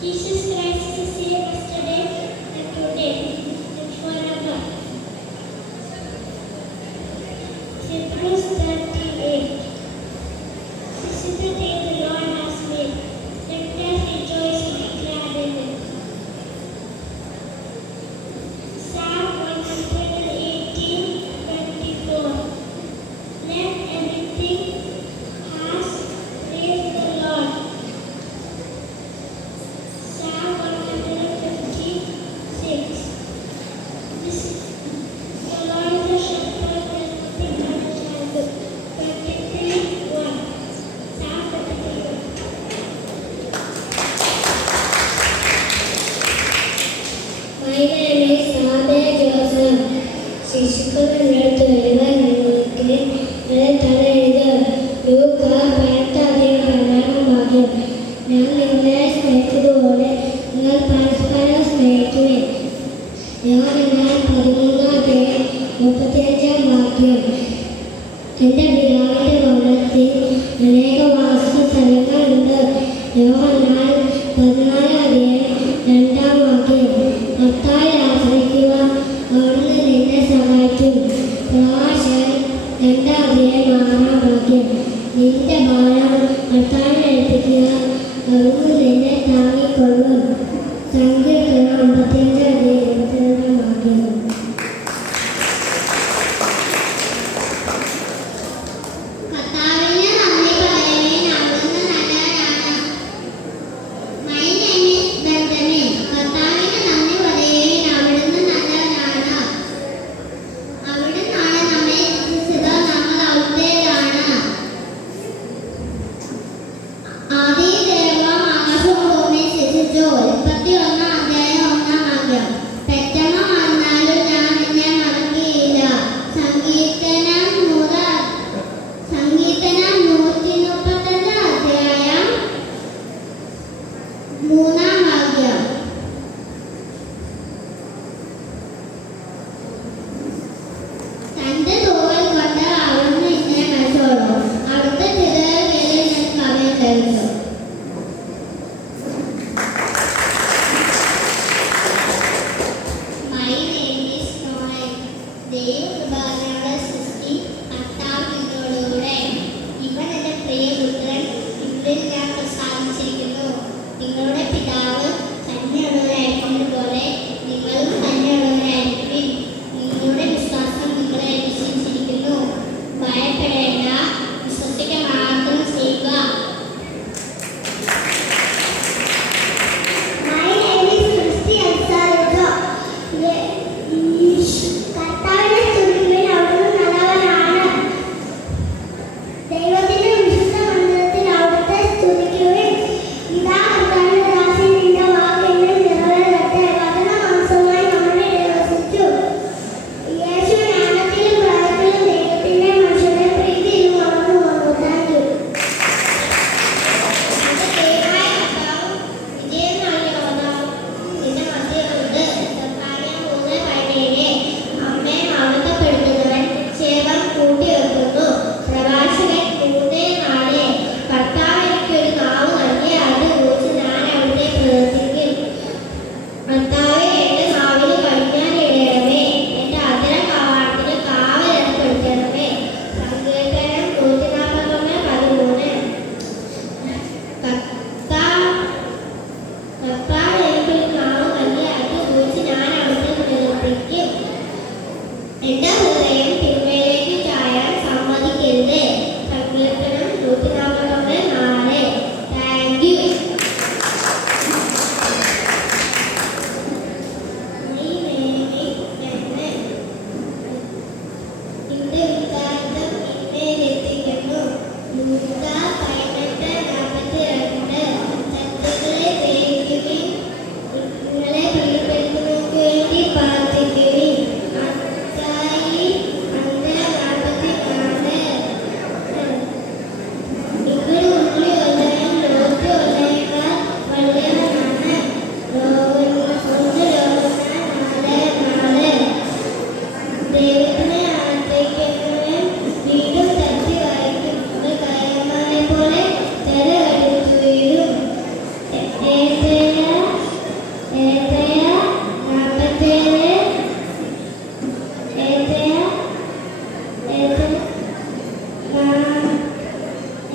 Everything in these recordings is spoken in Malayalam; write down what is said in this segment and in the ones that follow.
Jesus Christ is here yesterday and today and forever. Hebrews 38. This is the day the Lord has made. Let us rejoice and be glad in it. Psalm 118:24. Let everything has praise the Lord. Psalm 156. The Lord is the shepherd and nothing other shall do. 23:1. Psalm 23:1. My name is Sabe Joseph. ശിശുക്കളുടെ നിങ്ങൾക്ക് ലൂക്ക 18:18 ഭാഗ്യം. ഞാൻ നിങ്ങളെ സ്നേഹിച്ചതുപോലെ നിങ്ങൾ പരസ്പരം സ്നേഹിക്കുവിൻ. യോഹന്നാൻ 13:35 ഭാഗ്യം. എൻ്റെ പിതാവിൻ്റെ ഭവനത്തിൽ അനേക വാസസ്ഥലങ്ങളുണ്ട്. യോഹന്നാൻ 14:2 ഭാഗ്യം. കർത്താവിൽ ആശ്രയിക്കുക, അവിടുന്ന് നിന്നെ സഹായിക്കും. പ്രഭാഷകൻ 2:6 ഭാഗ്യം. നിന്റെ ഭാരം കർത്താവിനെ ഏൽപ്പിക്കുക, അവിടുന്ന് നിന്നെ താങ്ങിക്കൊള്ളും. സങ്കീർത്തനം 55:22 ഭാഗ്യം. കർത്താവിന് നന്ദി പറയുവിൻ, അവിടുന്ന് നല്ലവനാണ്. My name is Benjamin. കർത്താവിന് നന്ദി പറയുവിൻ, അവിടുന്ന് നല്ലവനാണ്. അവിടുന്നാണ് നമ്മെ സൃഷ്ടിച്ചത്, നമ്മൾ അവിടുത്തേതാണ്. ആദിയിൽ ദൈവം ആകാശവും ഭൂമിയും സൃഷ്ടിച്ചു. 31:1 ഭാഗ്യം. പെറ്റമ്മ മറന്നാലും ഞാൻ നിന്നെ മറക്കുകയില്ല. സങ്കീർത്തനം 135:3 ഭാഗ്യം. തന്റെ തൂവൽ കൊണ്ട് അവിടുന്ന് നിന്നെ മറിച്ചോളും. അവിടുത്തെ ചിറകുകളിൽ നിനക്ക് അഭയം ലഭിക്കും.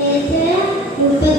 ഏഷ്യ 34.